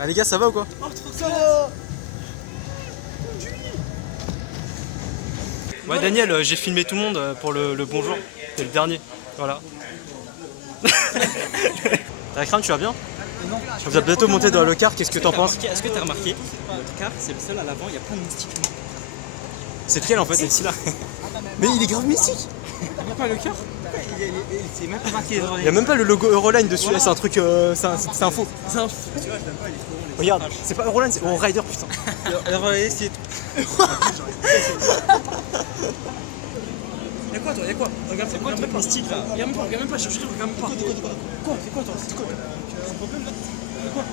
Ah les gars, ça va ou quoi? Oh, trop ça va. Ouais Daniel, j'ai filmé tout le monde pour le bonjour. C'est le dernier. Voilà. Akram, tu vas bien? Non. On va bientôt monter dans le car, qu'est-ce que t'en penses? Est-ce que t'as remarqué, notre car, c'est le seul à l'avant, il y a plein de moustiques. C'est lequel en fait? C'est celui-là. Mais il est grave mystique! Il n'y a pas le car? C'est même pas marqué. Il y a même pas le logo Euroline dessus, là, c'est un truc, c'est un faux. C'est un fou. Tu vois, je l'aime pas, il est trop long. Regarde, c'est pas Euroline, c'est Eurorider putain. C'est. Y'a quoi toi? Y'a quoi? Regarde, c'est quoi le truc mystique là? Regarde même pas, je regarde même pas. Quoi? C'est quoi toi? C'est quoi? C'est un problème là? C'est quoi?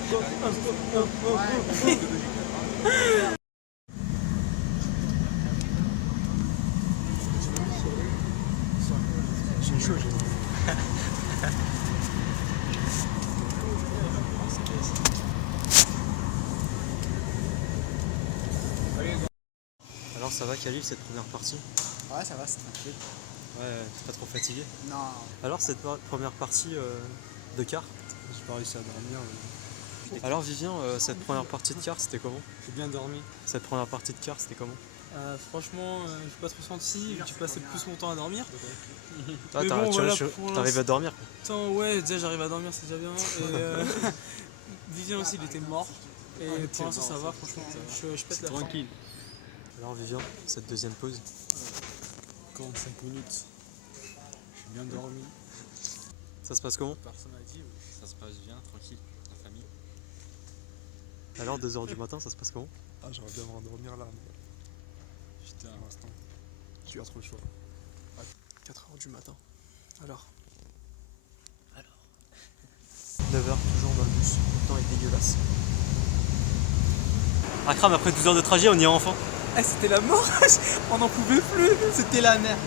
J'ai chaud, Alors ça va Khalil cette première partie? Ouais, ça va, c'est tranquille. Ouais, t'es pas trop fatigué? Non. Alors cette première partie de car? J'ai pas réussi à dormir. Alors Vivien, cette première partie de car c'était comment? J'ai bien dormi. Cette première partie de car c'était comment? Franchement, j'ai pas trop senti. J'ai passé plus mon temps à dormir. Ah, Mais bon, voilà, pour t'arrives à dormir quoi. l'instant, ouais, déjà j'arrive à dormir, c'est déjà bien. Et Vivien aussi, il était mort. Et pour l'instant, ça va, franchement. Je pète la forme. Tranquille. Alors Vivien, cette deuxième pause? 45 minutes. J'ai bien dormi. Ça se passe comment? Personne n'a dit. Ça se passe bien, tranquille, la famille. Alors 2h du matin, ça se passe comment? Ah, j'aurais bien dormir là, mais Putain. pour l'instant, tu as trop le choix. 4h du matin. Alors 9h, toujours dans le bus. Le temps est dégueulasse. Akram, après 12 heures de trajet, on y est enfin. Eh, c'était la mort. On n'en pouvait plus. C'était la merde.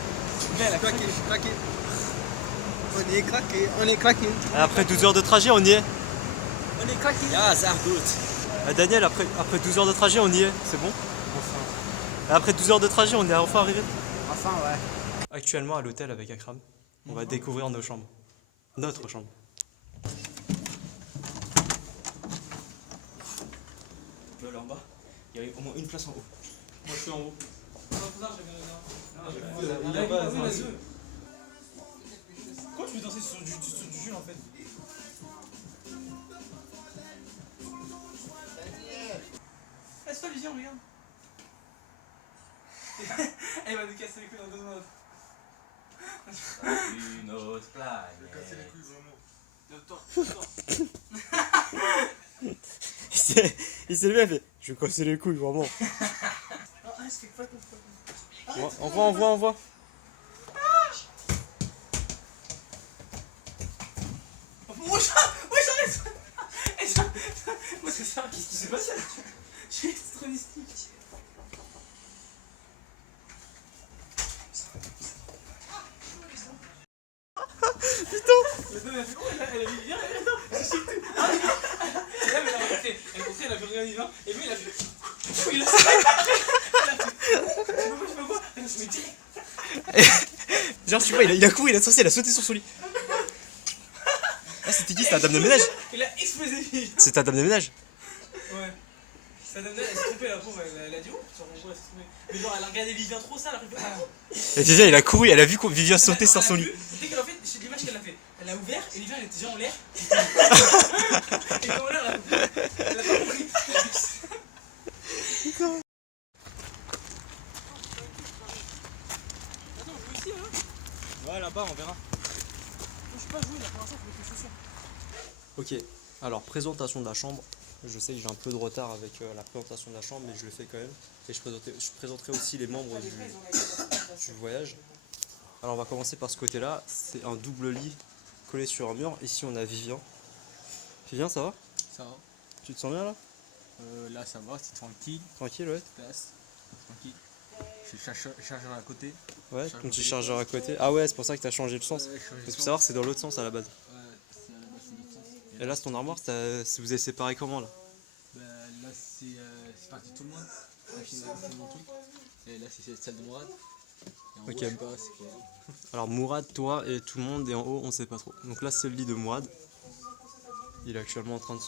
Craqué. On est craqué. Après 12 heures de trajet, on y est. On est craqué. Ah, ça regoute. Daniel, après 12 heures de trajet, on y est. C'est bon? Enfin. Après 12 heures de trajet, on est enfin arrivé. Enfin, ouais. Actuellement à l'hôtel avec Akram, on va découvrir nos chambres. Notre chambre. Tu vois là en bas, il y avait au moins une place en haut. Moi je suis en haut. Pourquoi tu veux danser sur du jus en fait? Laisse pas Vision, regarde. Elle va nous casser les couilles dans 2 secondes. Une autre plage. Je vais casser les couilles vraiment. Il s'est levé, il fait je vais casser les couilles, vraiment. Ah, je fais pas comme ça. On voit. J'arrête. Moi, c'est ça. Qu'est-ce qui s'est passé là? Je suis trop mystique. Elle a vu bien, c'est tout. Ah, et là, mais elle a fait, elle a vu rien divin, et lui, il a fait. Il a fait. Tu peux quoi? Elle se met direct. Genre, tu vois, il a couru, il a sauté sur son lit. Ah, c'était qui? C'était la dame de ménage? Il a explosé lui. C'était la dame de ménage? Ouais. Sa dame elle s'est trompée, la pauvre, elle a dit oh, sur mon elle s'est trompée. Mais genre, elle a regardé Vivien trop ça, elle a fait. Et déjà, il a couru, elle a vu Vivien sauter sur son lit. Dès qu'elle a fait, c'est l'image qu'elle a fait. Elle a ouvert et Vivien elle était déjà en l'air. Et quand l'air, elle a pas compris. Attends, on joue ici là? Ouais, là-bas, on verra. Je sais pas jouer là pour l'instant, faut mettre les chaussures. Ok, alors présentation de la chambre. Je sais que j'ai un peu de retard avec la présentation de la chambre, mais je le fais quand même. Et je présenterai aussi les membres du voyage. Alors on va commencer par ce côté-là. C'est un double lit collé sur un mur. Ici on a Vivien. Vivien, ça va? Ça va. Tu te sens bien là? Là ça va, c'est tranquille. Tranquille, ouais. Place. Tranquille. J'ai le chargeur à côté. Ouais, ton petit chargeur à côté. Ah ouais, c'est pour ça que tu as changé le sens. Parce que savoir, c'est dans l'autre sens à la base. Ouais, c'est à la base, c'est l'autre sens. Et là, c'est ton armoire, vous avez séparé comment là? Bah, là c'est parti tout le monde. Là c'est mon truc. Et là c'est la salle de Mourad. Et en Ok. haut, je sais pas, c'est quoi. Alors Mourad, toi et tout le monde, et en haut, on sait pas trop. Donc là, c'est le lit de Mourad. Il est actuellement en train de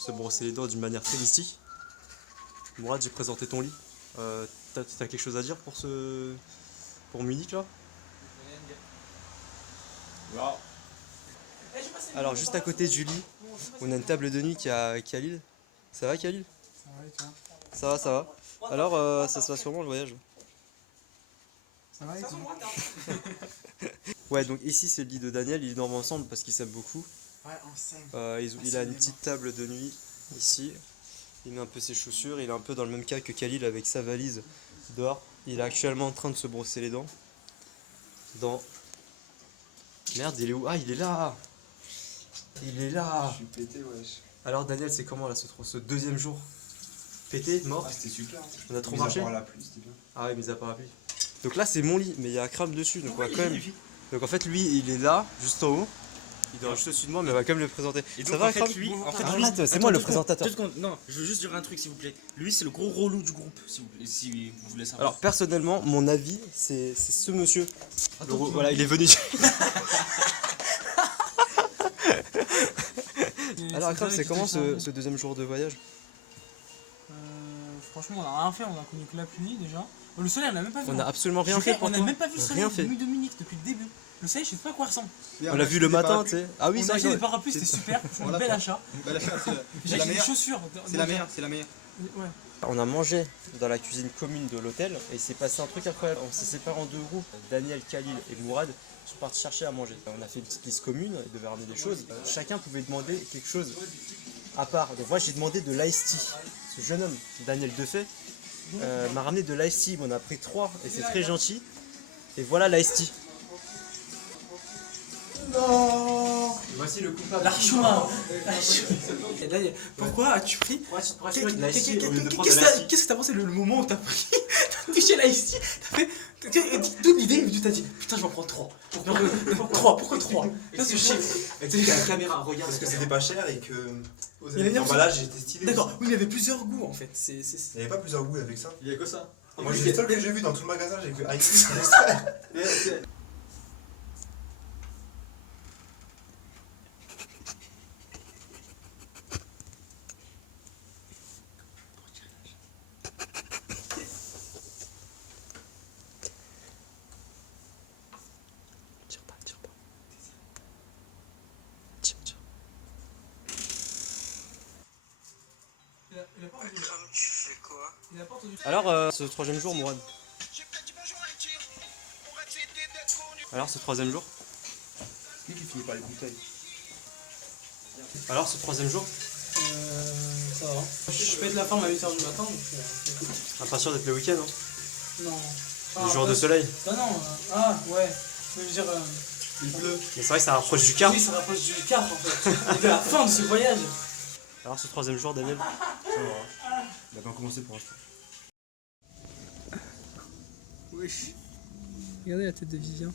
se brosser les dents d'une manière très mystique. Mourad, j'ai présenté ton lit. T'as quelque chose à dire pour Munich là? Alors juste à côté du lit, on a une table de nuit qui a Khalil. Ça va Khalil? Ça va et toi? Ça va, ça va. Alors ça se passe comment le voyage? Ça va et toi? Ouais, donc ici c'est le lit de Daniel, ils dorment ensemble parce qu'ils s'aiment beaucoup. Ouais, on s'aime. Il a une petite table de nuit ici. Il met un peu ses chaussures, il est un peu dans le même cas que Khalil avec sa valise dehors. Il est actuellement en train de se brosser les dents. Merde, il est où? Ah, il est là! Il est là! Je suis pété, wesh. Alors Daniel, c'est comment là ce deuxième jour? Pété, mort? Ah, c'était super. On a trop Mis à marché? part la pluie, c'était bien. Ah ouais, mis à part la pluie. Donc là c'est mon lit, mais il y a un crâne dessus, donc on va quand même... Donc en fait lui il est là, juste en haut. Il dort juste au-dessus de moi, mais on va quand même le présenter. Et Ça donc, va, en fait, Kram? lui, Arrête, c'est attends, moi le 2 secondes, présentateur. 2 secondes. Non, je veux juste dire un truc, s'il vous plaît. Lui, c'est le gros relou du groupe, si vous voulez savoir. Alors personnellement, mon avis, c'est ce monsieur. Voilà, il est venu. Alors Akram, c'est comment ce deuxième jour de voyage? Franchement, on a rien fait, on a connu que la pluie déjà. Le soleil, on a même pas vu. On a absolument rien fait pour On a toi. même pas vu le soleil Rien fait. de Munich depuis le début. Le soleil, je sais pas à quoi il ressemble. On l'a vu le matin, tu sais. Ah oui, On c'est a acheté vrai. des parapluies, c'était super. C'est un Voilà, bel quoi. achat. Bah, la chasse, J'ai acheté des chaussures. c'est la meilleure, c'est la meilleure. Ouais. On a mangé dans la cuisine commune de l'hôtel et il s'est passé un truc incroyable. On s'est séparés en 2 groupes. Daniel, Khalil et Mourad sont partis chercher à manger. On a fait une petite liste commune, ils devaient ramener des choses. Chacun pouvait demander quelque chose à part. Donc moi j'ai demandé de l'ice tea. Ce jeune homme, Daniel Defay, m'a ramené de l'ice tea. On a pris 3 et c'est très gentil. Et voilà l'ice tea. Non. Voici le coupable. L'archois. Et là, pourquoi as-tu pris Qu'est-ce que t'as pensé le moment où t'as pris t'as touché la ici? T'as fait toute l'idée où tu t'as dit putain je vais en prendre 3. Pourquoi 3? Là c'est chiffre. Et tu sais qu'à la caméra, regarde. Parce que c'était pas cher et que. Il y avait L'emballage était stylé. D'accord, oui il y avait plusieurs goûts en fait. Il n'y avait pas plusieurs goûts avec ça. Il y a que ça. Moi, j'ai le seul que j'ai vu dans tout le magasin, j'ai que Ice. Tire pas. Tire. Alors ce troisième jour, Mourad. Alors ce troisième jour. C'est qui finit par les bouteilles. Alors ce troisième jour. Ça va. Je pète la forme à 8h du matin. Donc, Pas sûr d'être le week-end, hein. non. Les jours de soleil. Ah non. Ah ouais. Je veux dire. Il pleut. Mais c'est vrai que ça rapproche du quart. Oui, ça rapproche du quart en fait. Et de la fin de ce voyage. Alors ce troisième jour, Daniel. Il a pas commencé pour l'instant. Wesh. Regardez la tête de Vivien.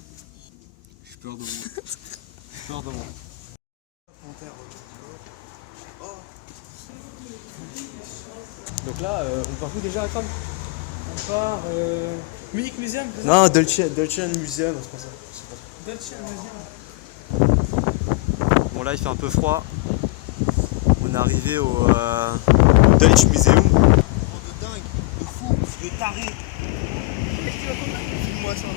J'ai peur de moi. J'ai peur de moi. Donc là, on part où déjà à Cram? On part Munich Museum. Non, Dolce Museum, c'est pas ça. Dolce Museum. Bon là il fait un peu froid. On est arrivé au Deutsche Museum. De dingue, de fou, de taré. Filme-moi ça.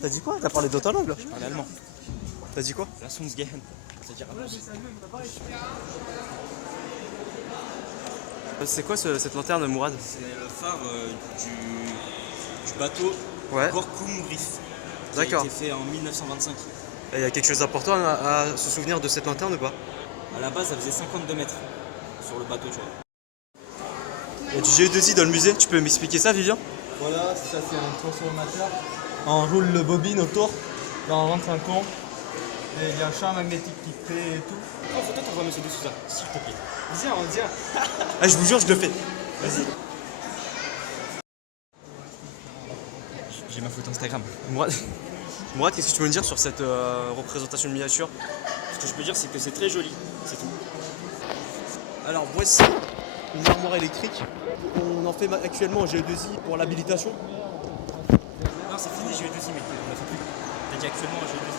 T'as dit quoi? T'as parlé d'autres langues là? Je parle allemand. T'as dit quoi? La Sonsgehen. C'est-à-dire C'est quoi cette lanterne, Mourad? c'est le phare du bateau Ouais. Borkum Reef. Qui D'accord. a été fait en 1925. Il y a quelque chose d'important à se souvenir de cette lanterne ou pas? À la base, ça faisait 52 mètres sur le bateau, tu vois. Il y a du GE2I dans le musée, tu peux m'expliquer ça, Vivien? Voilà, ça c'est un transformateur. On roule le bobine autour, là on rentre un con. Et il y a un champ magnétique qui crée et tout. En photo, t'envoies M. De Souza, s'il te plaît. Viens, on dirait. Ah, je vous jure, je le fais. Vas-y. J'ai ma photo Instagram. Mourad, qu'est-ce que tu peux me dire sur cette représentation de miniature? Ce que je peux dire, c'est que c'est très joli, c'est tout. Alors voici une armoire électrique. On en fait actuellement en GE2I pour l'habilitation. Non, c'est fini, j'ai eu 2 mec, on a fait plus. T'as dit actuellement en géodésie.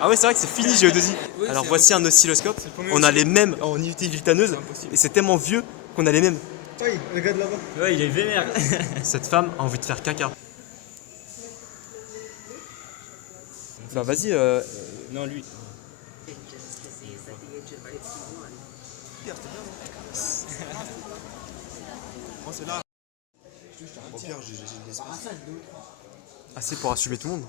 Ah ouais, c'est vrai que c'est fini Géodésie. Ouais, Alors c'est voici un oscilloscope. le premier On a aussi. les mêmes en unité vitaneuse. impossible. Et c'est tellement vieux qu'on a les mêmes. Oui, regarde là-bas. Ouais, il est vénère. Cette femme a envie de faire caca. Bah vas-y, Non, lui. Moi, c'est là. Au pire, j'ai de l'espace. assez pour assumer tout le monde.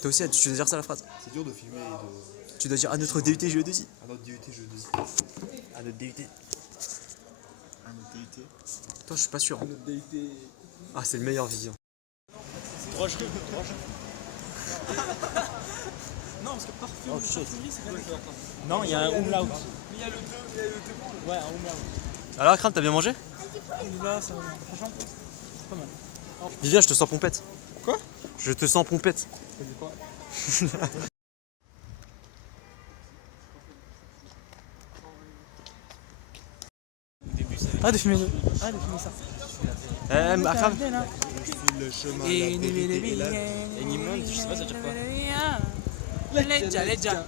Toi aussi, tu dois dire ça la phrase. C'est dur de filmer et de. Tu dois dire à notre DUT Géodésie. À notre DUT, je dis. À notre DUT. À notre DUT. Toi, je suis pas sûr. Hein. Ah, c'est le meilleur vision. Non, parce que parfum. Oh, shit. C'est pas d'accord. Non, il y a un umlaut. Mais il y a le 2, il y a le 2. Ouais, un umlaut. Alors, Akram, t'as bien mangé? Là, ça va. Franchement, c'est pas mal. Vivien, je te sens pompette. Quoi? Je te sens pompette. Ça dit quoi? Ah, de fumer ça. Akram, Le chemin, Et la vérité et la... Et Nimrod, je sais pas ça veut dire quoi. Leja.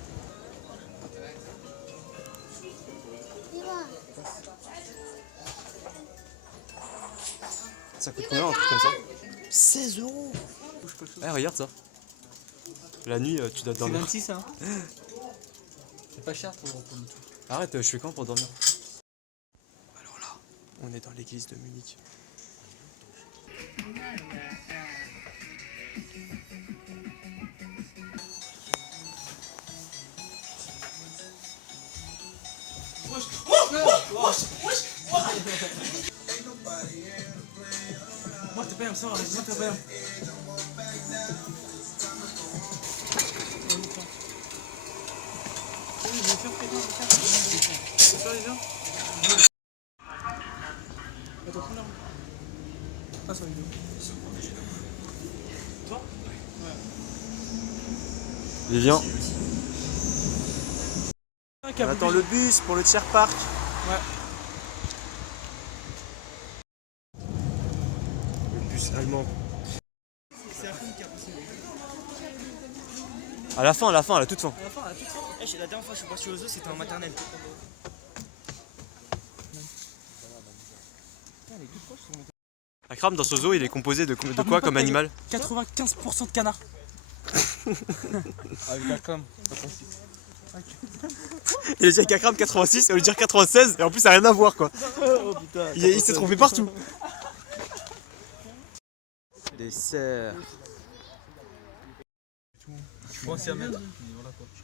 ça coûte combien un truc comme ça? 16 €. Eh, regarde ça. La nuit, tu dois C'est dormir. 26, hein. C'est pas cher pour le tout. Arrête, je fais quand pour dormir? Alors là, on est dans l'église de Munich. Moi, t'es pas un sort, moi, t'es pas un. Vivien. On attend le bus pour le Tier Park. Ouais. Le bus allemand. À la fin, à la toute fin. La dernière fois que je suis parti aux zoo, c'était en maternelle. Akram, dans ce zoo, il est composé de quoi comme animal? 95% de canards. Avec la com. Il a dit avec Akram 86, et on lui dire 96, et en plus ça n'a rien à voir quoi. Il s'est trompé partout. Les cerfs. Je pense qu'il y a même.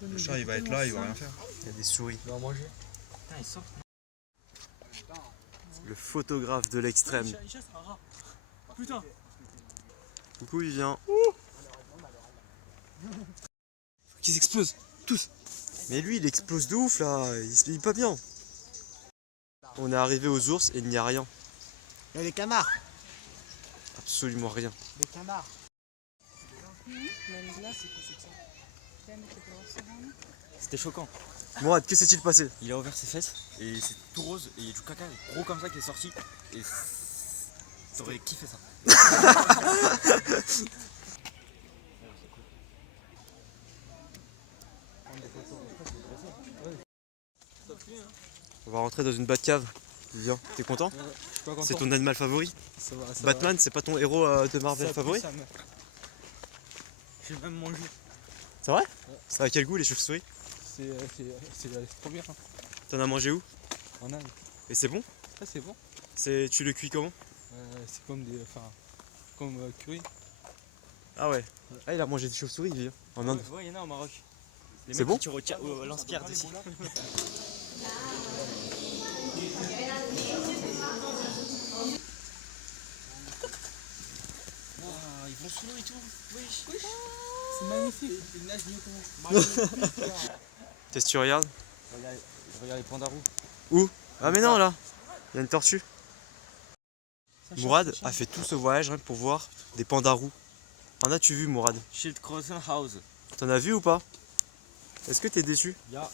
Le chat, il va être là, il va rien faire. Il y a des souris. Il va manger. Putain, ils sortent. Le photographe de l'extrême. Putain. Coucou Vivien. Qu'ils explosent. Tous. Mais lui il explose de ouf là, il se met pas bien. On est arrivé aux ours et il n'y a rien. Il y a les canards. Absolument rien. Les canards. C'était choquant. Mourad, que s'est-il passé? Il a ouvert ses fesses et c'est tout rose et il y a du caca gros comme ça qui est sorti. Et t'aurais kiffé ça. On va rentrer dans une Batcave. Vivien, t'es content? C'est ton animal favori? Batman, c'est pas ton héros de Marvel favori? J'ai même mangé. C'est vrai? Ça a quel goût les chauves-souris? C'est trop bien. Hein. T'en as mangé où? En Inde. Et c'est bon? Ça, c'est bon. Tu le cuis comment? C'est comme des. Enfin. Comme curry. Ah ouais. Ah il a mangé des chauves-souris Vivien. En Inde. Ouais, il y en a au Maroc. Les C'est mecs bon qui tirent au lance-pierre d'ici. Ils vont sous l'eau et tout. Wesh. C'est magnifique. Qu'est-ce que tu regardes? Regarde les pandarous. Où? Ah mais non là. Il y a une tortue. Mourad a fait tout ce voyage rien que pour voir des pandarous. En as-tu vu Mourad? Schildkröten House. T'en as vu ou pas? Est-ce que t'es déçu? Ya.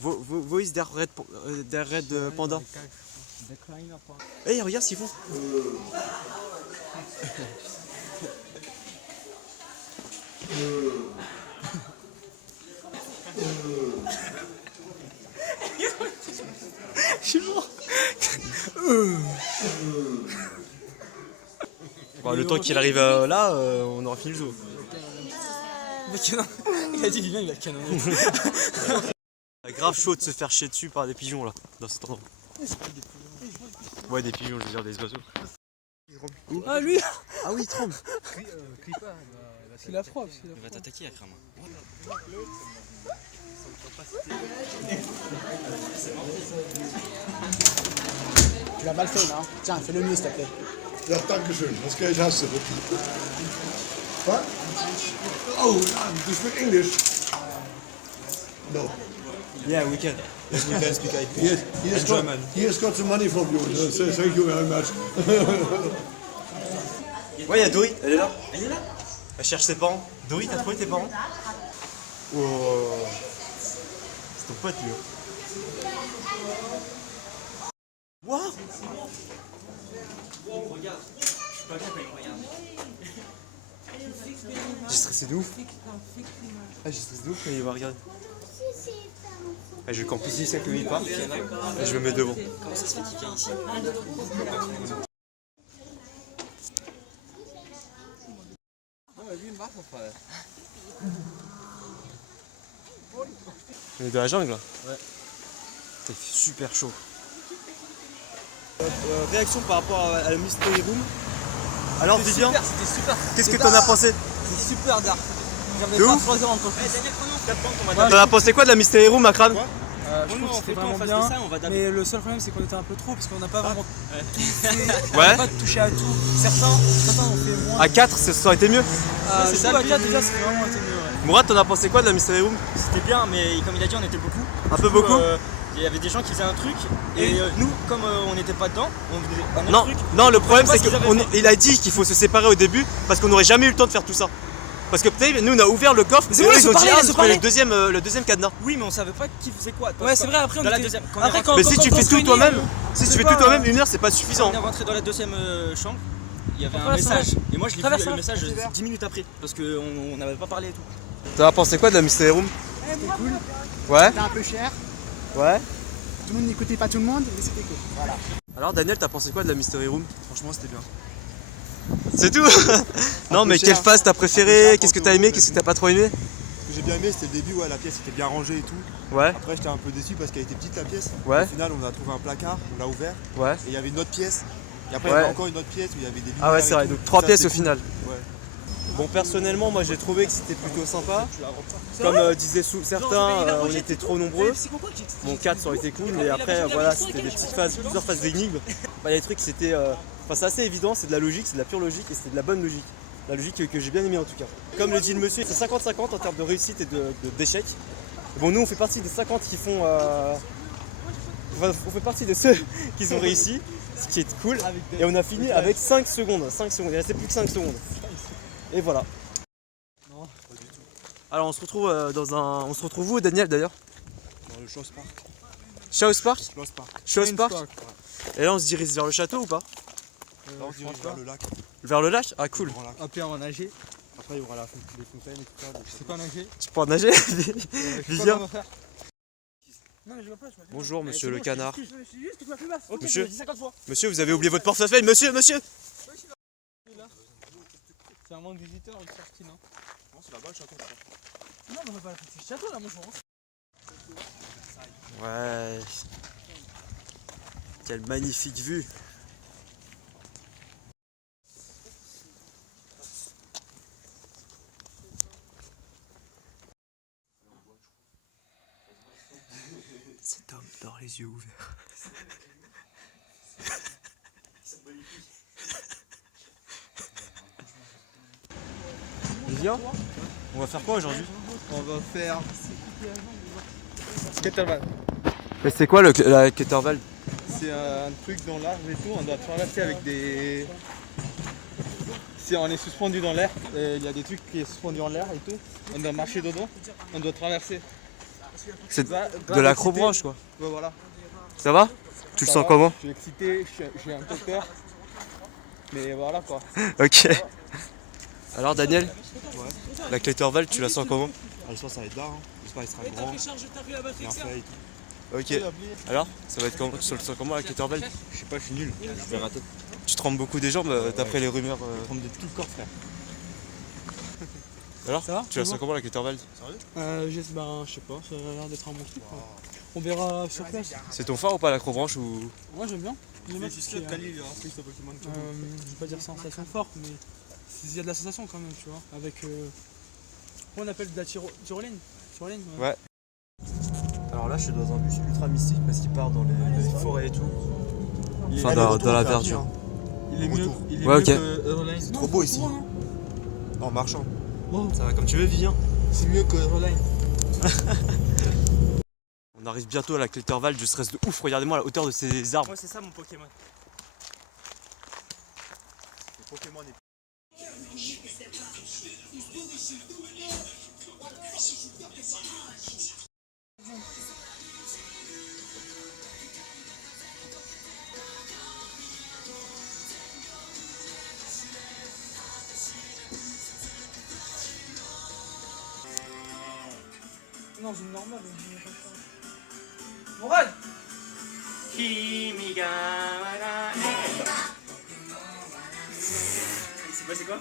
Voice der Red Panda. Hey, regarde ce qu'ils font. Je suis mort. Bon, le temps qu'il arrive là, on aura fini le zoo. Il a dit Vivien, il a canon. Grave chaud de se faire chier dessus par des pigeons là, dans cet endroit. Ouais, des pigeons, je veux dire des oiseaux. Ah lui. Ah oui, il tremble. Il a froid. Il va t'attaquer, Akram. Tu l'as mal fait là. Tiens, fais le mieux s'il te plaît. Ja, danke schön. Das Geld hast du. What? Oh, do you speak English? No. Yeah, we can. Yes, we can speak He has got some money from you. So thank you very much. Ouais, il y a Dory, elle est là. Elle est là. Elle cherche ses parents. Dory, t'as trouvé tes parents? Oh. C'est ton pote lui. What? Regarde, je suis pas bien quand il me regarde. J'ai stressé de ouf. Ah, j'ai stressé de ouf quand il va regarder. Ah, je campe ici, c'est que lui il part. Et je me mets devant. Comment ça se fait qu'il y a ici? On est dans la jungle là? Ouais. C'est super chaud. Réaction par rapport à la Mystery Room. Alors Vivien, C'était super. qu'est-ce que t'en as pensé? C'était super dark. J'avais De pas ouf. 3 heures encore. T'en as pensé quoi de la Mystery Room, Akram? Je trouve que c'était vraiment bien. Mais le seul problème c'est qu'on était un peu trop parce qu'on n'a pas vraiment on Ouais. n'a pas touché à tout. Certains ont fait moins. À 4, ça aurait été mieux. Je trouve à 4 déjà c'est vraiment été mieux. Ouais. Mourad, t'en as pensé quoi de la Mystery Room? C'était bien, mais comme il a dit, on était beaucoup. Un peu beaucoup? Il y avait des gens qui faisaient un truc, et nous, comme on n'était pas dedans, on faisait un autre Non, truc. non, le problème c'est Je sais pas ce qu'ils avaient qu'il a dit qu'il faut se séparer au début parce qu'on n'aurait jamais eu le temps de faire tout ça. Parce que peut-être nous on a ouvert le coffre, c'est et vrai, eux, ils ils ont se dit parlaient, ah, ils se c'est parlaient. le deuxième cadenas. Oui, mais on savait pas qui faisait quoi. Ouais, c'est vrai, après on dans la était... deuxième. Quand Après, on est Mais si tu fais tout toi-même, si tu fais tout toi-même, 1 heure c'est pas suffisant. rentré dans la deuxième chambre, il y avait un Traverse message. Et moi je l'ai vu Traverse le ça, message c'est vert. 10 minutes après, parce qu'on n'avait pas parlé et tout. T'en as pensé quoi de la Mystery Room? C'était cool. Ouais, C'était un peu cher. ouais. Tout le monde n'écoutait pas tout le monde, mais c'était cool. Voilà. Alors Daniel, t'as pensé quoi de la Mystery Room? Franchement, c'était bien. C'est tout. Non peu mais cher. quelle phase t'as Un peu préféré? cher Qu'est-ce que pour t'as tout, aimé? mais- Qu'est-ce que t'as pas trop aimé? Ce que j'ai bien aimé, c'était le début, ouais, la pièce était bien rangée et tout. Ouais, Après, j'étais un peu déçu parce qu'elle était petite la pièce. Ouais. Au final, on a trouvé un placard, on l'a ouvert, ouais. et il y avait une autre pièce. Et après, il y Ouais. avait encore une autre pièce où il y avait des Ah ouais, lumières c'est et vrai, tout. donc 3 Ça, pièces au c'était cool. final. Ouais. Bon, personnellement, moi j'ai trouvé que c'était plutôt sympa. Comme disaient certains, on était trop nombreux. Bon, 4 ça aurait été cool, mais après, voilà, c'était des petites phases, plusieurs phases d'énigmes. Bah, il y a des trucs, c'était. Enfin, c'est assez évident, c'est de la logique, c'est de la pure logique et c'est de la bonne logique. La logique que j'ai bien aimé en tout cas. Comme le dit le monsieur, c'est 50-50 en termes de réussite et d'échec. Bon, nous on fait partie des 50 qui font. Enfin, on fait partie de ceux qui ont réussi, ce qui est cool. Et on a fini avec 5 secondes. 5 secondes, il restait plus que 5 secondes. Et voilà. Alors on se retrouve on se retrouve où Daniel d'ailleurs? Dans le Schloss Park. Schloss Park? Schloss Park. Schloss Park. Et là on se dirige vers le château ou pas? Là, on se dirige vers le lac. Vers le lac? Ah cool. Grand lac. Après, on va nager. Après, il y aura les fontaines et tout ça. Je sais pas nager. Tu peux nager? Je sais pas Vivien. comment faire. Bonjour monsieur le canard. Ok, Monsieur. je l'ai dit 50 fois. Monsieur, vous avez oublié votre portefeuille. Monsieur, monsieur. C'est un manque de visiteurs, il est sorti, non? Non, c'est là-bas le château. Non, mais on va pas la faire ce château là, moi je pense. Ouais. Quelle magnifique vue. Cet homme dort les yeux ouverts. Vivien, on va faire quoi aujourd'hui? On va faire. Kettlebell. Mais c'est quoi la Kettlebell? C'est un truc dans l'arbre et tout, on doit traverser avec des. Si on est suspendu dans l'air, il y a des trucs qui sont suspendus en l'air et tout, on doit marcher dedans, on doit traverser. C'est Grave de l'acrobranche quoi. excité. Ouais, voilà. Ça va? Tu le Ça sens va, comment? Je suis excité, j'ai un peu peur. Mais voilà quoi. Ok. Alors Daniel, la Clayterval, tu la sens comment? J'espère que ça va être là. J'espère qu'il sera grand. Bien fait et tout. Ok. Alors, ça va être comment? Tu le sens comment la Clayterval? Je sais pas, je suis nul. Je vais rater. Tu trembles beaucoup des jambes d'après les rumeurs. Je tremble de tout le corps, frère. Alors, Ça va? tu la sens comment la Clayterval? Je sais pas, ça a l'air d'être un bon truc. Quoi. On verra sur place. C'est ton phare ou pas l'acrobranche ou... Moi j'aime bien. J'aime bien tout ce qui est, je vais pas dire sensation forte, mais il y a de la sensation quand même, tu vois. Avec. On appelle de la tyroline. Tyroline, Ouais. Alors là, je suis dans un bus ultra mystique parce qu'il part dans les forêts et tout. Enfin, dans la verdure. Il est mieux, Ouais, ok. que Euroline. C'est trop beau ici. En marchant. Ça va comme tu veux, Vivien. C'est mieux que Euroline. On arrive bientôt à la Clayterval, je stresse de ouf. Regardez-moi la hauteur de ces arbres. Moi c'est ça mon Pokémon. Pokémon est... Non, c'est normal. Morad! C'est passé quoi?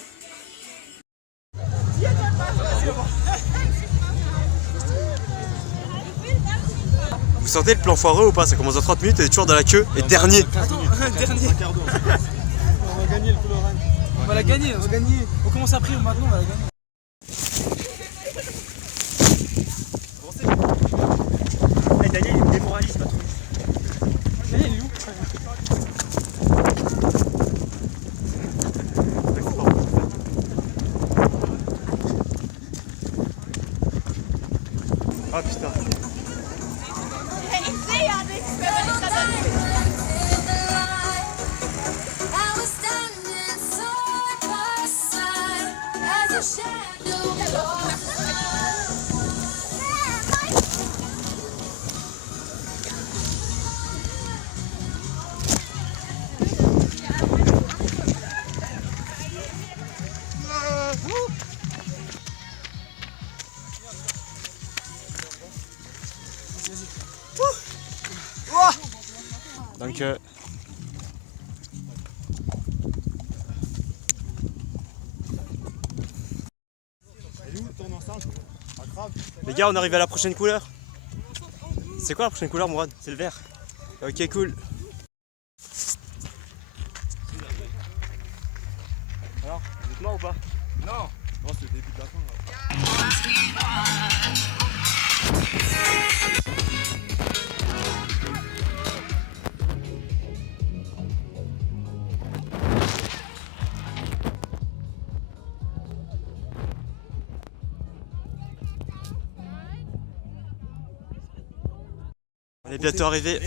Vous sentez le plan foireux ou pas? Ça commence dans 30 minutes et est toujours dans la queue. Et dernier. Attends, dernier. On va gagner le Colorane. On va la gagner, on va gagner. On commence à prier maintenant, on va la gagner. Hey, Daniel, il me démoralise pas trop. Daniel, il est où? Ah putain. Donc les gars, on arrive à la prochaine couleur. C'est quoi la prochaine couleur, Mourad? C'est le vert. Ok, cool. Alors, dites-moi ou pas? Non. Non, c'est le début de la fin. Là. On est bientôt arrivé.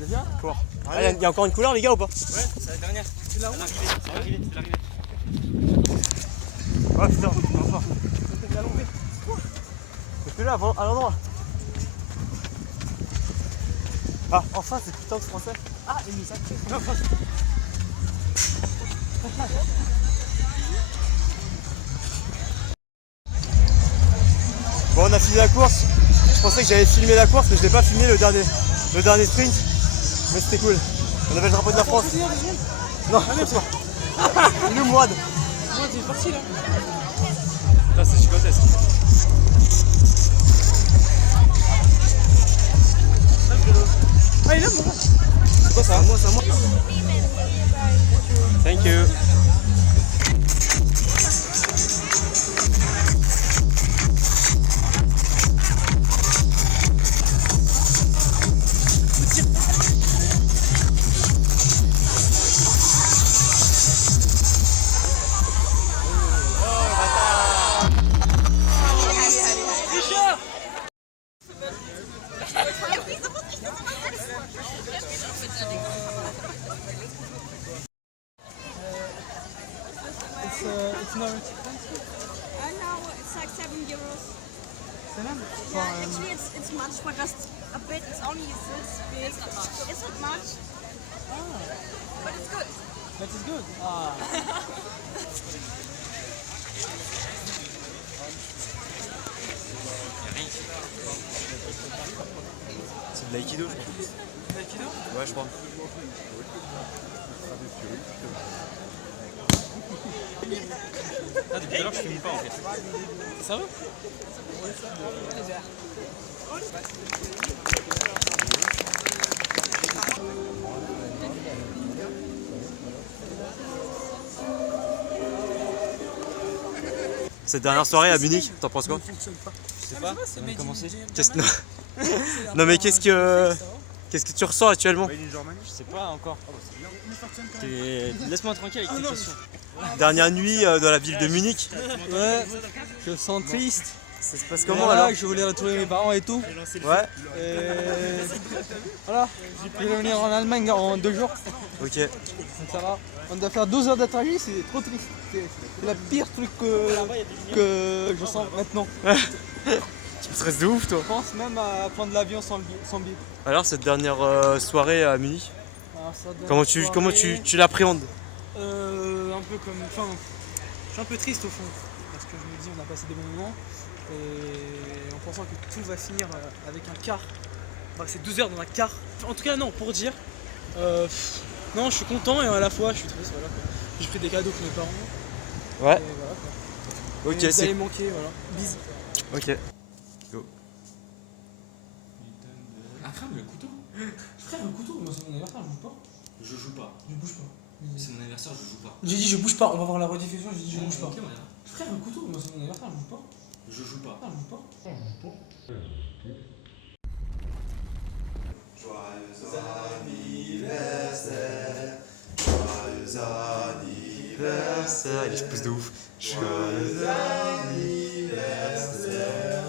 Déjà? Ah, il y a encore une couleur, les gars, ou pas? Ouais, c'est la dernière. C'est l'arrivée. C'est l'arrivée. Ouais, putain, enfin. C'est plus là, à l'endroit. Ah, enfin, c'est putain de français. Ah, il nous a fait. Bon, on a fini la course. Je pensais que j'avais filmé la course, mais je l'ai pas filmé le dernier sprint. Mais c'était cool. On avait le drapeau de la France. Non, c'est toi. Il est où, Mourad? Moi, t'es parti là. Putain, c'est gigantesque. Ah, il est là, mon. C'est quoi ça? C'est à moi. Thank you. It's not expensive. No, it's like €7. C'est même Actually, it's much for just a bit. It's only this big. It's not much. But it's good. That is good. Ah. C'est de l'aïkido, je crois. L'aïkido? Ouais, je crois. Ah, depuis tout à l'heure, je filme pas en fait. Ça va? Cette dernière soirée à Munich, t'en penses quoi? Je sais pas, c'est made in Qu'est-ce- non. Non mais qu'est-ce que tu ressens actuellement? Je sais pas encore. Laisse-moi tranquille avec tes questions. Dernière nuit dans la ville de Munich. Ouais, je me sens triste. Ça se passe comment Voilà, là? je voulais retrouver mes parents et tout. Ouais, Et voilà, je vais venir en Allemagne en 2 jours. ok. Donc ça va. On doit faire 12 heures de trajet, c'est trop triste. C'est le pire truc que je sens maintenant. Tu me stresses de ouf toi. Je pense même à prendre l'avion sans billet. Alors cette dernière soirée à Munich, Alors, ça donne comment une soirée, tu l'appréhendes? un peu comme. Enfin, je suis un peu triste au fond. Parce que je me dis, on a passé des bons moments. Et en pensant que tout va finir avec un car. Bah, c'est 12 heures dans un car. En tout cas, non, pour dire. Non, je suis content et à la fois je suis triste. Voilà, quoi. J'ai pris des cadeaux pour mes parents. Ouais, Et voilà, quoi. ok, Et vous c'est. allez manquer, voilà. Bisous. Ok. Ah, crame le couteau. Frère, le couteau, moi c'est mon anniversaire, je bouge pas. Je joue pas. Je bouge pas. C'est mon anniversaire, je joue pas. J'ai dit je bouge pas, on va voir la rediffusion, j'ai dit je bouge pas. Ok, on verra. Frère, le couteau, moi c'est mon anniversaire, je bouge pas. Je joue pas. Ah, je bouge pas. Anniversaire, il explose de ouf. Joyeux anniversaire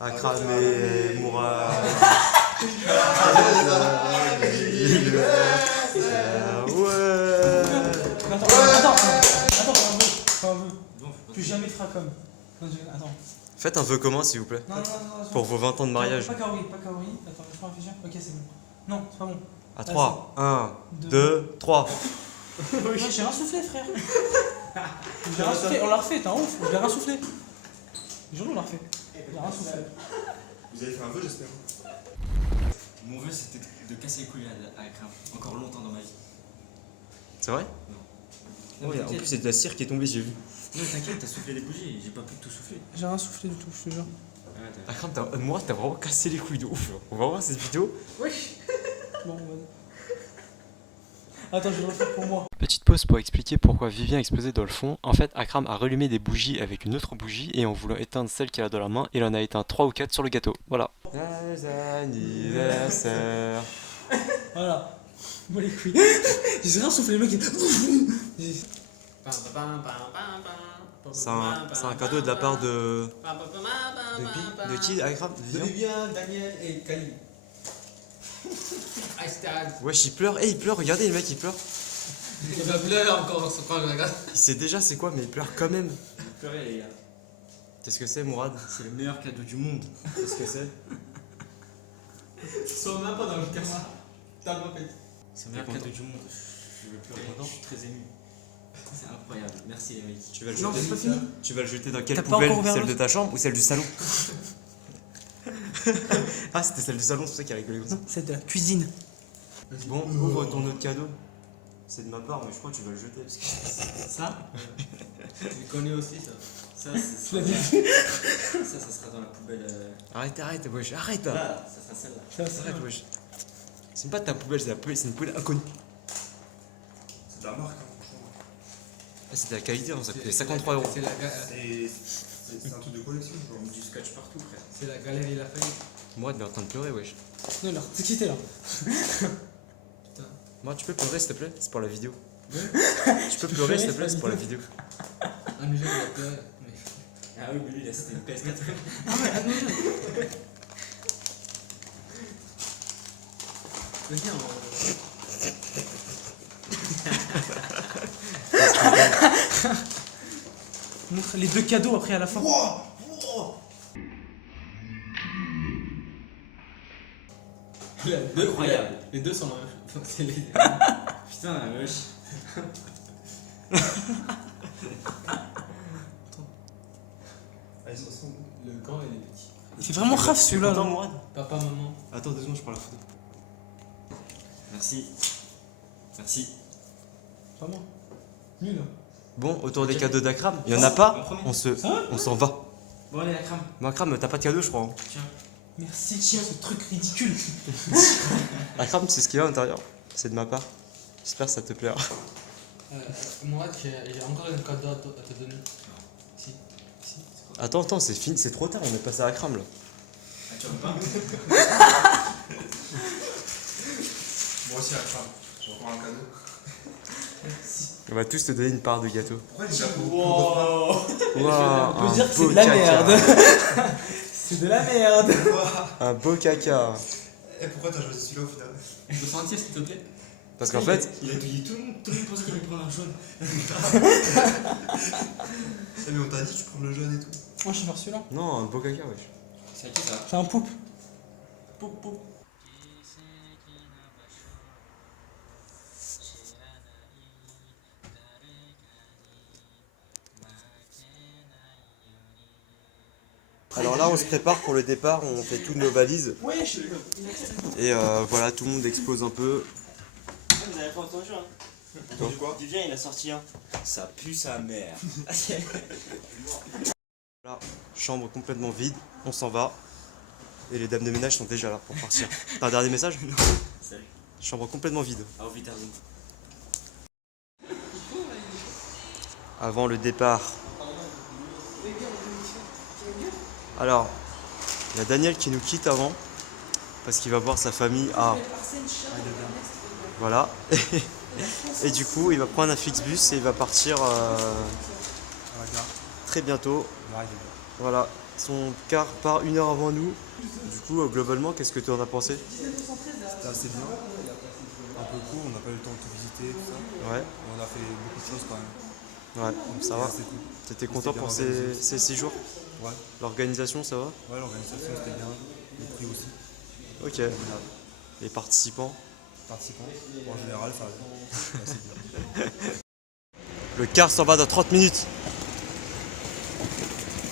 à cramer Mourad. Ouais. Attends, pas un vœu. Bon, Plus jamais fera comme. Non, attends. Faites un vœu commun s'il vous plaît. Non. Pour vos 20 ans de mariage. Pas Kaori. Attends, je prends réfléchir. Ok, c'est bon. Non, c'est pas bon. À 3. 1, 2, 3. Non, j'ai rien soufflé, frère. J'ai rien soufflé, on l'a refait, t'es un ouf. J'ai rien soufflé. Les journaux, on l'a refait. J'ai rien soufflé. Vous avez fait un vœu, j'espère. mon vœu c'était de casser les couilles à Crame. Encore longtemps dans ma vie. C'est vrai? Non, Ouais, en t'inquiète. plus c'est de la cire qui est tombée, j'ai vu. Non, t'inquiète, t'as soufflé des bougies, j'ai pas pu tout souffler. J'ai rien soufflé du tout, je te jure. Ah, moi t'as vraiment cassé les couilles de ouf. On va voir cette vidéo. Bon, vas-y. Attends, je vais le refaire pour moi. Petite pause pour expliquer pourquoi Vivien explosait dans le fond. En fait, Akram a rallumé des bougies avec une autre bougie et en voulant éteindre celle qu'il a dans la main, il en a éteint 3 ou 4 sur le gâteau. Voilà. Joyeux anniversaire. Voilà. Moi les couilles. J'ai rien soufflé, le mec. C'est un cadeau de la part de qui, Akram? De Vivien, Daniel et Kali. Wesh, il pleure. Il pleure, regardez le mec, il pleure. Il va pleurer encore, on se prend la regarde. Il sait déjà c'est quoi, mais il pleure quand même. Pleurer les gars. Qu'est-ce que c'est, Mourad? C'est le meilleur cadeau du monde. Qu'est-ce que c'est? Ils sont même pas dans le caméra. Tellement fait. C'est le meilleur cadeau du monde. Je vais pleurer. Je suis très ému. C'est incroyable. Merci les mecs. Tu vas le Non, jeter, c'est pas fini. tu vas le jeter dans quelle T'as pas poubelle? encore ouvert Celle de l'autre ta chambre ou celle du salon? Ah, c'était celle du salon, c'est pour ça qu'il a rigolé comme ça. Non, c'est de la cuisine. Bon, ouvre ton autre cadeau. C'est de ma part, mais je crois que tu vas le jeter. Parce que... Ça Tu le connais aussi ça. Ça, Tu l'as bien vu. ça sera dans la poubelle. Arrête, wesh, arrête. Là, ça sera celle-là. Arrête, wesh. C'est même pas ta poubelle, c'est une poubelle inconnue. C'est de la marque, hein, franchement. Ah, c'est de la qualité, hein, ça coûtait 53 €. C'est C'est un truc de collection, genre. Du scotch partout, frère. C'est la galerie Lafayette. Moi, il est en train de pleurer, wesh. Non, là, c'est qui t'es là? Moi, tu peux pleurer, s'il te plaît? C'est pour la vidéo. Tu peux pleurer, s'il te plaît? C'est pour la vidéo. Ah, mais j'ai la pleurer. Ah oui, mais lui, là, c'était une PS4. Viens, Montre les deux cadeaux après à la fin. Incroyable. Les deux sont la même chose. C'est les... Putain, la wesh. Le grand et les petits. C'est vraiment raf celui-là. Content, là. Mourad? Papa, maman. Attends 2 secondes, je prends la photo. Merci. Merci. Pas moi. Nul. Bon, autour des cadeaux d'Akram, il y en a pas, on s'en va. Bon, allez, la crame. Mais Akram, t'as pas de cadeau, je crois. Hein. Merci, tiens, ce truc ridicule. Akram, c'est ce qu'il y a à l'intérieur. C'est de ma part. J'espère que ça te plaira. Moi, j'ai encore un cadeau à te donner. Si. Si. Attends, c'est fini, c'est trop tard, on est passé à Akram là. Ah, tu veux pas? Moi aussi, à la fin. Je reprends un cadeau. On va tous te donner une part de gâteau. Pourquoi déjà Waouh, On peut dire que c'est beau de la caca. merde. C'est de la merde. Un beau caca. Et pourquoi t'as choisi celui-là au final? Je peux sentir, s'il te plaît. Parce qu'en fait, Il a douillé tout le monde pensait qu'il allait prendre un jaune. Eh, mais on t'a dit tu prends le jaune et tout. Moi je suis faire celui-là. non, un beau caca, wesh. C'est à qui ça? C'est un poupe. Pou, pou. Alors là, on se prépare pour le départ, on fait toutes nos valises. Wesh. Et voilà, tout le monde explose un peu. Vous avez pas entendu, hein? Entendu quoi? Vivien, il a sorti un. Ça pue sa mère. Là, chambre complètement vide, on s'en va. Et les dames de ménage sont déjà là pour partir. T'as un dernier message? Salut. Chambre complètement vide. Au revoir, Tarzan. Avant le départ. Alors, il y a Daniel qui nous quitte avant. Parce qu'il va voir sa famille à... Voilà. Et du coup, il va prendre un Flixbus et il va partir très bientôt. Voilà. Son car part 1 heure avant nous. Du coup, globalement, qu'est-ce que tu en as pensé? C'était assez bien, un peu court, on n'a pas eu le temps de tout visiter, tout ça. Ouais, Mais on a fait beaucoup de choses quand même. ouais, donc ça C'était va. assez cool. T'étais content bien pour organisé. ces 6 jours? Ouais, L'organisation, ça va? ouais, l'organisation c'était bien, le prix aussi. Ok. Les participants? Participants, en général ça va. C'est bien. Le car s'en va dans 30 minutes.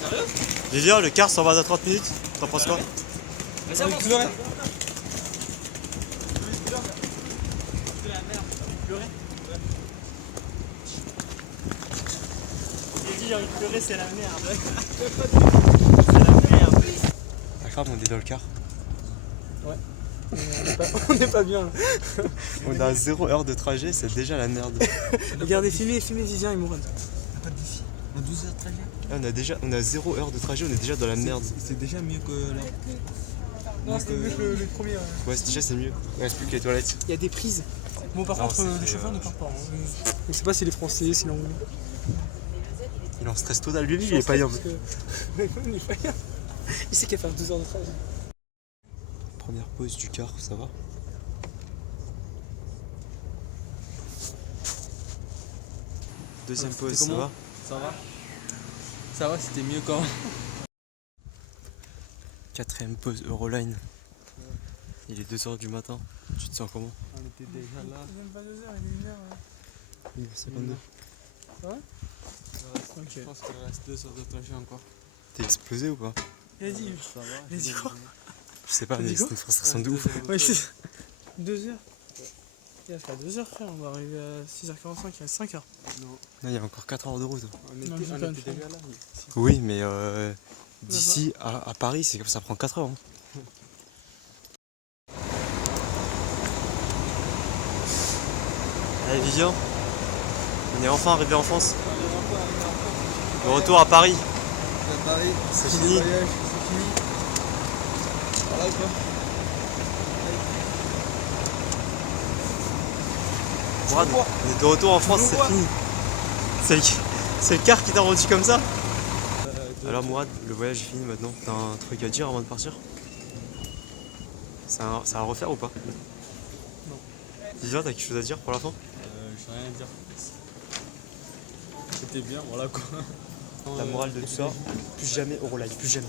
Sérieux? Vivien, le car s'en va dans 30 minutes. T'en penses quoi? Mais ça, pleurer. J'ai dit, j'ai envie de pleurer, c'est la merde. C'est la merde. Akram, on est dans le car. On n'est pas bien là. On a 0 heure de trajet, c'est déjà la merde. Regardez, filmez Vivien et Mourad. Pas d'ici, on a 12 heures de trajet. On a 0 heure de trajet, on est déjà dans la merde. C'est déjà mieux que là. Non, c'était mieux que le premier. Ouais, déjà c'est mieux. Il reste plus que les toilettes. Il y a des prises. Bon, par Non, contre, c'est le fait, chauffeur ne part pas. Hein. Je sais pas si les Français, si l'anglais. Il est en stress total, lui, il est pas bien. Parce que... Ouais, il est pas bien. Il sait qu'il va faire 12 heures de trajet. Première pause du car, ça va? Deuxième Alors, pause, c'était ça va? Ça va? Ça va, c'était mieux quand. Quatrième pause Euroline. Il est 2h du matin. Tu te sens comment? On était déjà là. Même pas 2 heures, il est 1 heure. Oui, c'est 22. Je pense qu'il reste 2 heures de trajet encore. T'es explosé ou pas? Vas-y, Ça va? vas-y quoi? Je sais pas, T'as mais dit c'est quoi une frustration de ouf. Ouais, c'est 2 heures. Il reste pas 2 heures, frère. On va arriver à 6h45, il reste 5 heures. Non, Là, il y a encore 4 heures de route. on Non, était, j'ai on pas était une déjà là. Oui, mais d'ici à Paris, c'est comme ça prend 4 heures. Hein. Allez, Vivien, on est enfin arrivé en France. Le retour à Paris, À Paris, c'est fini. c'est fini. Voilà quoi. Mourad, on est de retour en France, c'est fini. C'est le car qui t'a rendu comme ça? Alors Mourad, le voyage est fini maintenant. T'as un truc à dire avant de partir? Ça va le refaire ou pas? Non. Vivien, t'as quelque chose à dire pour la fin? Je sais rien dire. C'était bien, voilà quoi. La morale de tout ça, plus jamais Euroline, plus jamais.